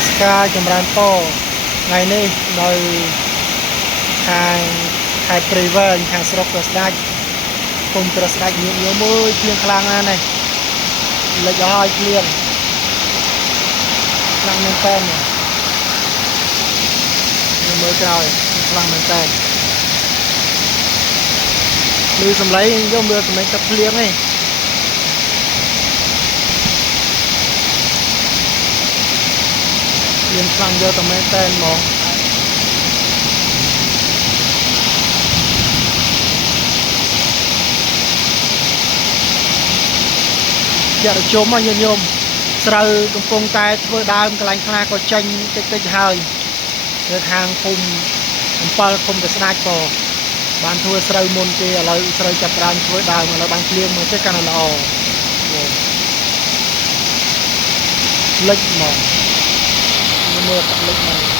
Oscar ចម្រើនពរថ្ងៃនេះនៅខាងខេត្តព្រៃវែងខាងស្រុកព្រះស្ដេចភូមិព្រះស្ដេចញញមួយភ្លៀងខ្លាំងណាស់នេះលិចឲ្យភ្លៀងខ្លាំងមែនតើមើលក្រោយខ្លាំងមែនតើឮសំឡេងយកមើលសំឡេងទឹកភ្លៀងនេះភ្លៀងខ្លាំងយកតែមែនតើហ្មងយ៉ារជុំញញោមស្រូវកំពុងតែធ្វើដើមកន្លែងខ្លះក៏ចេញតិចហើយនៅខាងភូមិ7ភូមិព្រះស្ដេចក៏បានធ្វើស្រូវមុនគេឥឡូវស្រូវចាប់ផ្ដើមធ្វើដើមឥឡូវបានភ្លៀងមកទៅកាន់តែល្អលិចហ្មងមើលទឹកលិចមក